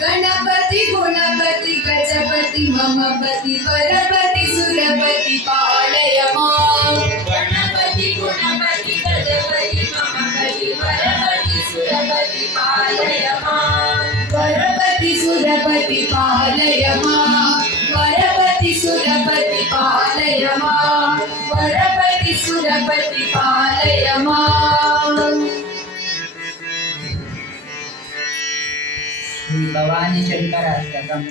गणपति गुणपति गजपति ममपति परपति सुरपति पालय मां। गणपति गुणपति गजपति ममपति परपति सुरपति पालय मां। परपति सुरपति पालय मां। परपति सुरपति पालय मां। परपति सुरपति पालय मां। श्री भवानी शंकराष्टकम्।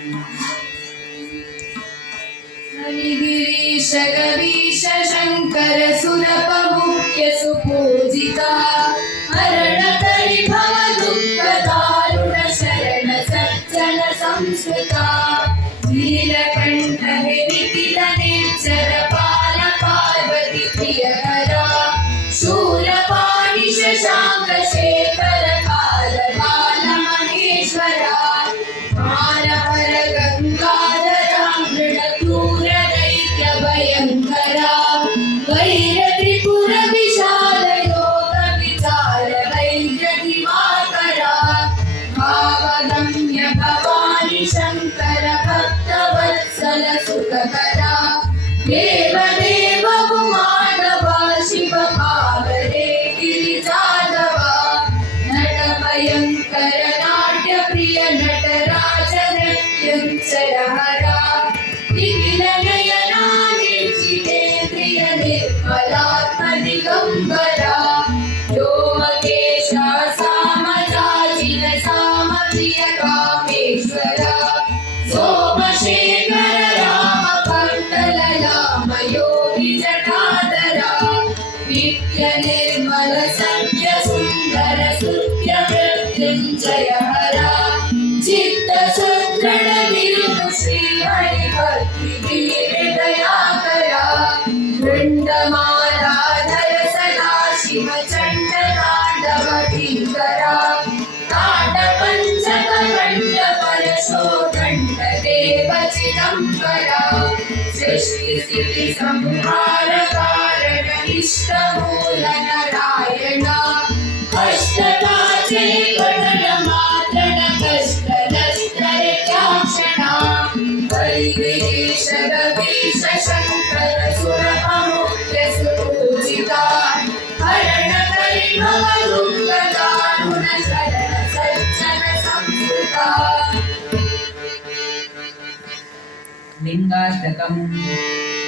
हरिगिरीश गवीश शंकर सुरप मुख्य सुपूजिता हरण करि भव दुःख दारुण शरण सज्जन संस्कृता नीलकंठ निखिल निर्जर पाल पार्वती प्रियकरा शूलपाणि शशांक शेखर काल बाल महेश्वरा हर हर गंगाधरा मृगक्रूर दैत्य भयंकरा वैर त्रिपुर विशाल योग विचार वैद्य दिवाकरा भावगम्य भवानी शंकर भक्त वत्सल सुखकरा देव देव उमाधवा शिव पावरे गिरिजाधवा नट भयंकर नाट्य प्रिय नटराज नृत्यंचर हरा निखिल नयना निर्जितेन्द्रिय निर्मलात्म दिगंबरा व्योमकेशा सामजाजिन साम प्रिय कामेश्वरा सोमशेखर राम भक्त ललाम योगी जटाधरा नित्य निर्मल सत्य सुंदर स्तुत्य मृत्युंजय हरा चित्त सुदृढ़ विरुद्ध श्री हरि भक्ति वीर दयाकरा वृंदमालाधर सदा शिव चंड तांडव भीकरा ताट पंचक कंठ परशो दंड देव चिदंबरा सृष्टि स्थिति संहार कारण इष्ट मूल नारायणा अष्टकाचे कटन मात्रण कष्ट नष्टर त्याक्षणा वैगिरीश गवीश शंकर सुरप मुख्य सुपूजिता हरण करि भव दुःख दारुण शरण सज्जन संस्कृता। लिंगाष्टकम्।